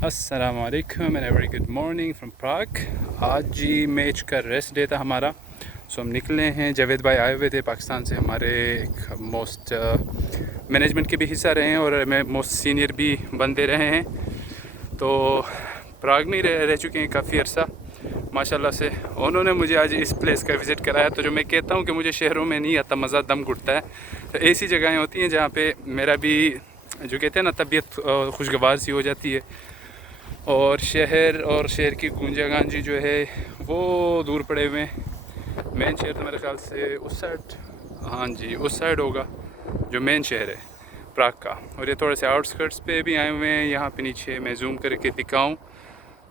अस्सलामु अलैकुम and very good morning from Prague. आज जी मैच का रेस्ट डे था हमारा, सो हम निकले हैं। जावेद भाई आए हुए थे पाकिस्तान से, हमारे एक मोस्ट मैनेजमेंट के भी हिस्सा रहे हैं और मैं मोस्ट सीनियर भी बनते रहे हैं। तो प्राग में ही रह चुके हैं काफ़ी अर्सा माशाल्लाह से। उन्होंने मुझे आज इस प्लेस का विज़िट कराया। तो जो मैं कहता हूँ कि मुझे शहरों में नहीं आता मज़ा, दम घुटता है। तो ऐसी जगहें होती हैं जहाँ पे मेरा भी जो कहते हैं ना तबीयत खुशगवार सी हो जाती है। और शहर की गूंजा गांजी जो है वो दूर पड़े हुए हैं। मेन शहर तो मेरे ख्याल से उस साइड, हाँ जी उस साइड होगा जो मेन शहर है प्राग का। और ये थोड़े से आउटस्कर्ट्स पे भी आए हुए हैं। यहाँ पे नीचे मैं जूम करके दिखाऊं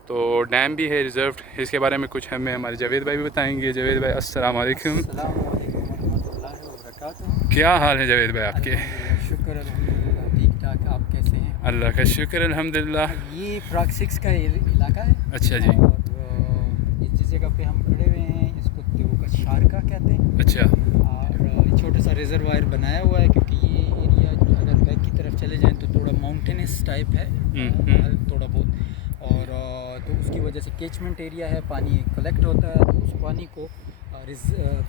तो डैम भी है रिज़र्व्ड, इसके बारे में कुछ हमें हमारे जावेद भाई भी बताएंगे। जावेद भाई अस्सलाम वालेकुम। अस्सलाम वालेकुम रहमतुल्लाहि व बरकातुहू। क्या हाल है जावेद भाई आपके? अल्हम्दुलिल्लाह, शुक्र अल्हम्दुलिल्लाह, ठीक ठाक। आप कैसे हैं? अल्लाह का शुक्र अल्हम्दुलिल्लाह। ये प्राग 6 का इलाका है। अच्छा जी। और इस जिस जगह पे हम खड़े हुए हैं इसको देवोका शारका कहते हैं। अच्छा और छोटा सा रिजर्वायर बनाया हुआ है क्योंकि ये एरिया अगर बैक की तरफ चले जाएं तो थोड़ा माउंटेनस टाइप है, थोड़ा बहुत। और तो उसकी वजह से कैचमेंट एरिया है, पानी कलेक्ट होता है। तो उस पानी को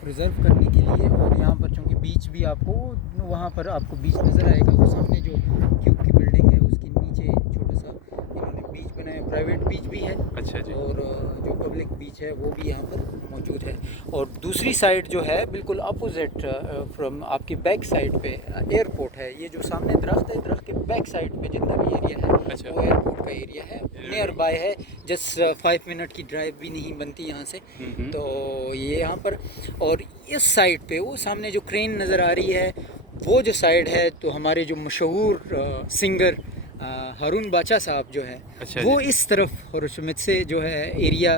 प्रिजर्व करने के लिए, और यहाँ पर चूँकि बीच भी आपको वहाँ पर आपको बीच नज़र आएगा, वो सामने जो क्यूब की बिल्डिंग है उसके नीचे छोटा सा इन्होंने बीच बनाया। प्राइवेट बीच भी है। अच्छा जी। और जो पब्लिक बीच है वो भी यहाँ पर मौजूद है। और दूसरी साइड जो है बिल्कुल अपोजिट फ्रॉम आपकी बैक साइड पे एयरपोर्ट है। ये जो सामने दरख्त है, दरख्त के बैक साइड पे जितना भी एरिया है अच्छा। वो एयरपोर्ट का एरिया है, नियर बाय है। जस्ट 5 मिनट की ड्राइव भी नहीं बनती यहाँ से। तो ये यहाँ पर, और इस साइड पे वो सामने जो क्रेन नज़र आ रही है वो जो साइड है, तो हमारे जो मशहूर सिंगर हारून बादशाह साहब जो है, अच्छा वो जी। इस तरफ और सुमित से जो है एरिया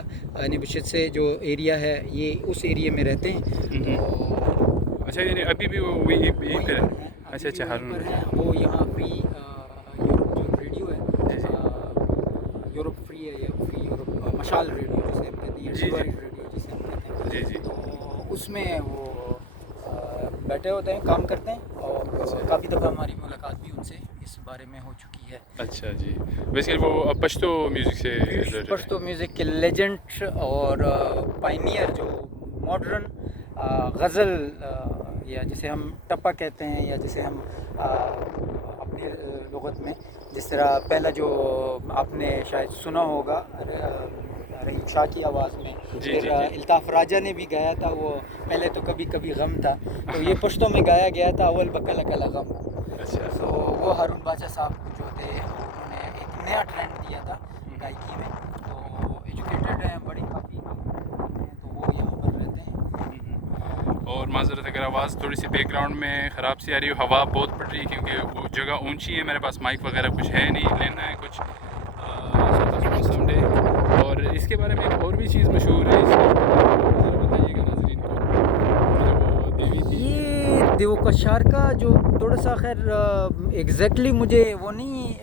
निबुशत से जो एरिया है ये उस एरिया में रहते हैं। तो अच्छा यानी अभी भी वो वही यहीं पे है? हैं, अच्छा अच्छा हारून। पर हैं वो यहाँ फ्री यूरोप जो रेडियो है, जी जी। यूरोप फ्री है, या फ्री यूरोप मशाल रेडियो जिसे हम कहते हैं, जी जी। डिवाइड रेडियो जिसे हम कहते जी जी। हैं। तो उसमें वो बैठे होते हैं, काम करते हैं। और काफ़ी दफ़ा हमारी मुलाकात भी उनसे इस बारे में हो चुकी है। अच्छा जी। वैसे वो पश्तो म्यूज़िक से रिलेटेड है? पश्तो म्यूज़िक के लेजेंड और पाइनियर जो मॉडर्न गज़ल, या जिसे हम टप्पा कहते हैं, या जिसे हम अपनी लुगत में जिस तरह पहला जो आपने शायद सुना होगा रहीम शाह की आवाज़ में, जी फिर जी जी। अल्ताफ़ राजा ने भी गाया था वो, पहले तो कभी कभी गम था। तो ये पश्तो में गाया गया था, अव्वल बकला कला गम। अच्छा। तो वो हारून बादशाह साहब जो थे उन्होंने एक नया ट्रेंड दिया था गायकी में। तो एजुकेटेड हैं, बड़ी काफ़ी हैं, तो वो यहाँ पर रहते हैं। और माज़रत अगर आवाज़ थोड़ी सी बैकग्राउंड में ख़राब सी आ रही हो, हवा बहुत पड़ रही है क्योंकि वो जगह ऊंची है। मेरे पास माइक वगैरह कुछ है नहीं, लेना है कुछ समडे। और इसके बारे में एक और भी चीज़ मशहूर है, इसके ज़रा बताइएगा नाज़रीन को, जो वो देवी थी। ये देवोका शारका जो थोड़ा सा खैर एग्जैक्टली मुझे वो नहीं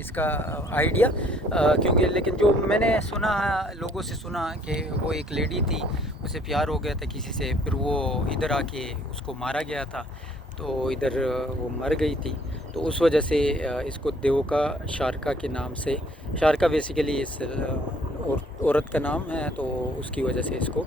इसका आइडिया, क्योंकि लेकिन जो मैंने सुना है, लोगों से सुना कि वो एक लेडी थी, उसे प्यार हो गया था किसी से, फिर वो इधर आके उसको मारा गया था, तो इधर वो मर गई थी। तो उस वजह से इसको देवोका शारका के नाम से, शारका बेसिकली इस औरत का नाम है, तो उसकी वजह से इसको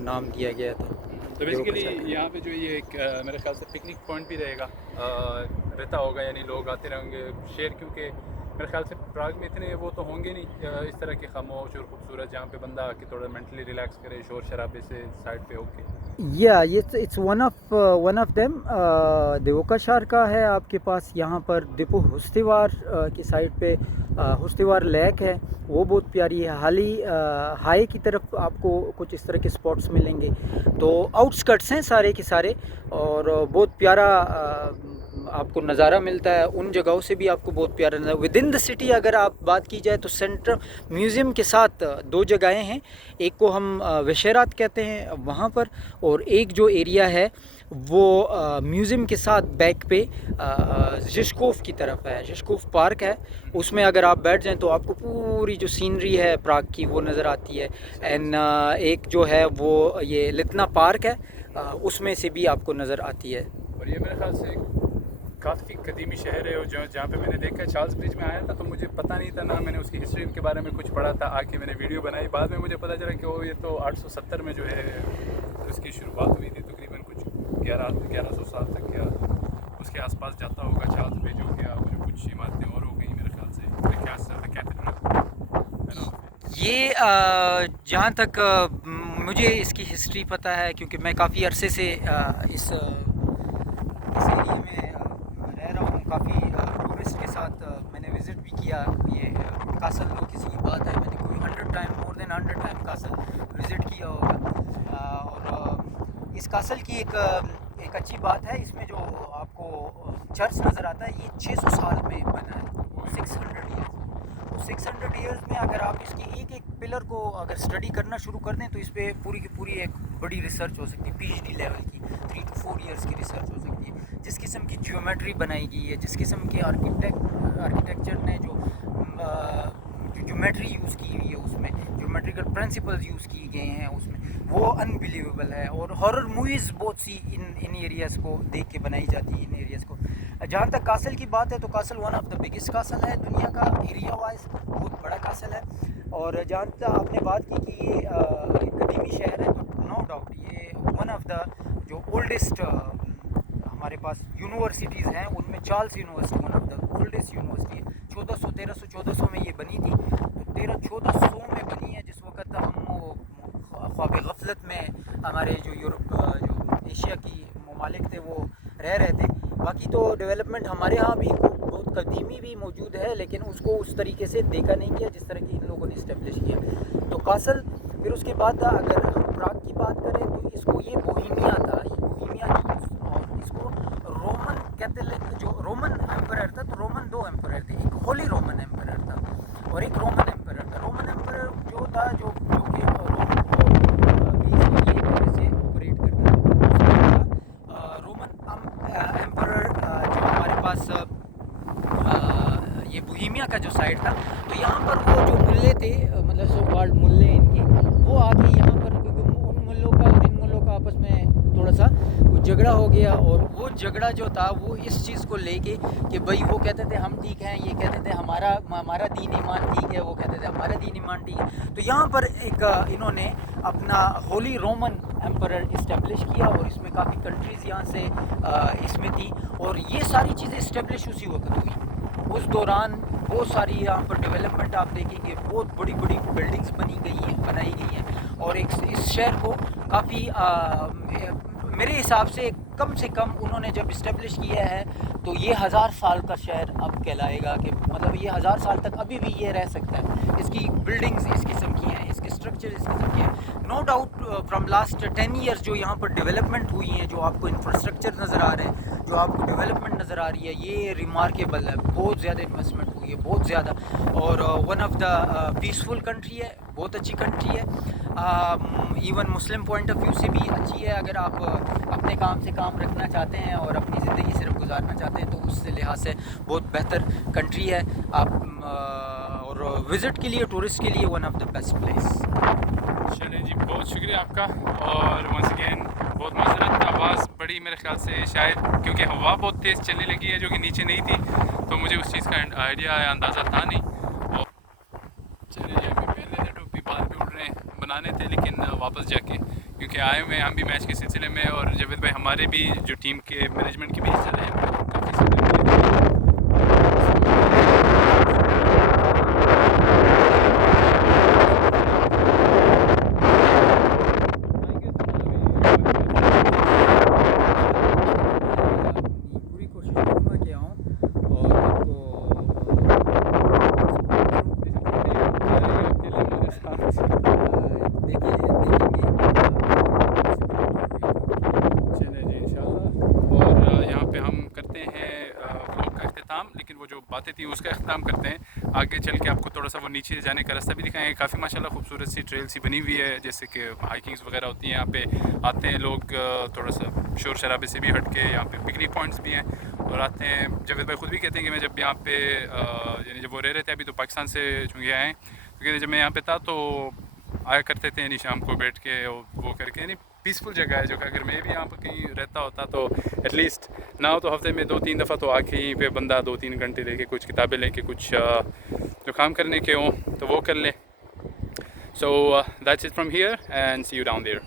नाम दिया गया था। तो बेसिकली यहाँ पे जो ये एक मेरे ख्याल से पिकनिक पॉइंट भी रहेगा, रहता होगा, यानी लोग आते रहेंगे शेर, क्योंकि मेरे ख्याल से प्राग में इतने वो तो होंगे नहीं इस तरह के खामोश और खूबसूरत, जहाँ पे बंदा आके थोड़ा मेंटली रिलैक्स करे शोर शराबे से साइड पे होके। या ये it's one of them. Divoka Sarka है आपके पास यहाँ पर। दीपू हुस्तिवार की साइड पे हुस्तिवार लेक है, वो बहुत प्यारी है। हाई की तरफ आपको कुछ इस तरह के स्पॉट्स मिलेंगे। तो आउटस्कर्ट्स हैं सारे के सारे, और बहुत प्यारा आपको नज़ारा मिलता है। उन जगहों से भी आपको बहुत प्यारा नज़ारा विद इन द सिटी अगर आप बात की जाए तो सेंट्रल म्यूज़ियम के साथ दो जगहें हैं। एक को हम विशेरात कहते हैं वहाँ पर, और एक जो एरिया है वो म्यूज़ियम के साथ बैक पे ज़िस्कोफ की तरफ है। ज़िस्कोफ पार्क है, उसमें अगर आप बैठ जाएं तो आपको पूरी जो सीनरी है प्राग की वो नज़र आती है। एंड एक जो है वो ये लितना पार्क है, उसमें से भी आपको नज़र आती है। और ये मेरे ख्याल से काफ़ी कदीमी शहर है, और जहाँ पे मैंने देखा चार्ल्स ब्रिज में आया था तो मुझे पता नहीं था ना, मैंने उसकी हिस्ट्री के बारे में कुछ पढ़ा था, आके मैंने वीडियो बनाई। बाद में मुझे पता चला कि वो ये तो 870 में जो है उसकी शुरुआत हुई थी, तकरीबन कुछ 1100 साल तक या उसके आसपास जाता होगा। चार्ल्स ब्रिज हो गया, और कुछ इमारतें और हो गई मेरे ख्याल से, कैथेड्रल। ये जहाँ तक मुझे इसकी हिस्ट्री पता है, क्योंकि मैं काफ़ी अरसे से इस एरिया में रह रहा हूँ। काफ़ी टूरिस्ट के साथ मैंने विज़िट भी किया। ये कासल किसी की बात है, मैंने कोई 100 time, more than 100 time castle visit किया होगा। और इस कासल की एक अच्छी बात है, इसमें जो आपको चर्च नज़र आता है, ये 600 साल में बना है, 600 ईयर्स। तो 600 ईयर्स में अगर आप इसकी एक एक पिलर को अगर स्टडी करना शुरू कर दें तो इस पर पूरी की पूरी एक बड़ी रिसर्च हो सकती है, PhD लेवल की 3 to 4 ईयर्स की रिसर्च हो सकती है। जिस किस्म की ज्योमेट्री बनाई गई है, जिस किस्म के आर्किटेक्चर ने जो ज्योमेट्री यूज़ की हुई है, उसमें ज्योमेट्रिकल प्रिंसिपल्स यूज़ किए गए हैं उसमें, वो अनबिलीवेबल है। और हॉरर मूवीज़ बहुत सी इन एरियाज़ को देख के बनाई जाती है, इन एरियाज़ को। जहाँ तक कासल की बात है तो castle one of the biggest castle है दुनिया का, एरिया वाइज बहुत बड़ा कासल है। और जहाँ तक आपने बात की कि ये कदीमी शहर है, तो नो डाउट ये वन ऑफ द जो ओल्डेस्ट हमारे पास यूनिवर्सिटीज़ हैं, उनमें Charles university one of the oldest university है। 1400 में ये बनी थी, तो 1400 में बनी है, जिस वक्त हम ख्वाब गफलत में हमारे जो यूरोप जो एशिया की ममालिक थे वो रह रहे थे। बाकी तो डेवलपमेंट हमारे यहाँ भी बहुत कदीमी भी मौजूद है, लेकिन उसको उस तरीके से देखा नहीं गया जिस तरह की इन लोगों ने इस्टेब्लिश किया। तो कासल, फिर उसके बाद अगर हम प्राग की बात करें तो इसको ये बोहीमिया था, ये बोहीमिया की, और इसको रोमन कैथोलिक जो रोमन एम्परर था, तो रोमन 2 एम्परर थे, एक होली रोमन एम्परर था और एक रोमन एम्परर था। रोमन एम्परर जो था जो कि से ऑपरेट करता था। रोमन एम्परर जो हमारे पास ये बोहीमिया का जो साइड था, तो यहाँ पर वो जो मुल्ले थे, मतलब सो कॉल्ड मुल्ले इनके, वो आके यहाँ पर, क्योंकि उन मुल्लों का और इन मुल्लों का आपस में थोड़ा सा झगड़ा हो गया, और वो झगड़ा जो था वो इस चीज़ को लेके कि भाई वो कहते थे हम ठीक हैं, ये कहते थे हमारा दीन ईमान ठीक है, वो कहते थे हमारा दीन ईमान ठीक है। तो यहाँ पर एक इन्होंने अपना होली रोमन एम्परर इस्टेब्लिश किया, और इसमें काफ़ी कंट्रीज़ यहाँ से इसमें थी, और ये सारी चीज़ें इस्टेब्लिश उसी वक्त हुई। उस दौरान बहुत सारी यहाँ पर डेवलपमेंट आप देखेंगे, बहुत बड़ी बड़ी बिल्डिंग्स बनाई गई हैं, और इस शहर को काफ़ी मेरे हिसाब से कम उन्होंने जब इस्टेब्लिश किया है तो ये 1000 साल का शहर अब कहलाएगा, कि मतलब ये 1000 साल तक अभी भी ये रह सकता है। इसकी बिल्डिंग्स इस किस्म की हैं, इसके स्ट्रक्चर इस किस्म के हैं। No doubt from last 10 years जो यहाँ पर डेवलपमेंट हुई है, जो आपको इंफ्रास्ट्रक्चर नज़र आ रहे हैं, जो आपको डेवलपमेंट नज़र आ रही है, ये रिमार्केबल है। बहुत ज़्यादा इन्वेस्टमेंट हुई है, बहुत ज़्यादा, और one of the peaceful country है, बहुत अच्छी कंट्री है। Even Muslim point of view से भी अच्छी है। अगर आप अपने काम से काम रखना चाहते हैं और अपनी ज़िंदगी सिर्फ गुजारना चाहते हैं तो उस लिहाज से बहुत बेहतर कंट्री है। आप और विज़िट के लिए, टूरिस्ट के लिए one of the best place. चलिए जी, बहुत शुक्रिया आपका। और वंस अगेन बहुत माजरत, आवाज़ बड़ी मेरे ख्याल से शायद क्योंकि हवा बहुत तेज़ चलने लगी है जो कि नीचे नहीं थी, तो मुझे उस चीज़ का आइडिया या अंदाज़ा था नहीं। और चलिए जी, अभी पहले थे टोपी बाल भी उड़ रहे हैं, बनाने थे, लेकिन वापस जाके क्योंकि आए हुए हम भी मैच के सिलसिले में, और जावेद भाई हमारे भी जो टीम के मैनेजमेंट के भी हिस्से रहे हैं, पूरी कोशिश करूँगा कि आऊँ और आपको चलिए जी इंशाल्लाह। और यहाँ पे हम करते हैं व्लॉग का अख्ताम, लेकिन वो जो बातें थी उसका अख्ताम करते हैं। आगे चल के आपको थोड़ा सा वो नीचे जाने का रास्ता भी दिखाएंगे। काफ़ी माशाल्लाह खूबसूरत सी ट्रेल सी बनी हुई है, जैसे कि हाइकिंग्स वगैरह होती हैं। यहाँ पे आते हैं लोग, थोड़ा सा शोर शराबे से भी हट के, यहाँ पे पिकनिक पॉइंट्स भी हैं और आते हैं। जावेद भाई ख़ुद भी कहते हैं कि मैं जब यहाँ पे यानी जब वो रह रहे थे, अभी तो पाकिस्तान से चूँकि आए हैं, क्योंकि जब मैं यहाँ पे था तो आया करते थे, यानी शाम को बैठ के वो करके, यानी पीसफुल जगह है, जो कि अगर मैं भी यहाँ पर कहीं रहता होता तो एटलीस्ट ना हो तो हफ्ते में 2-3 दफ़ा तो आके यहीं पे बंदा 2-3 घंटे लेके कुछ किताबें लेके कुछ जो काम करने के हों तो वो कर ले. So that's it from here and see you down there.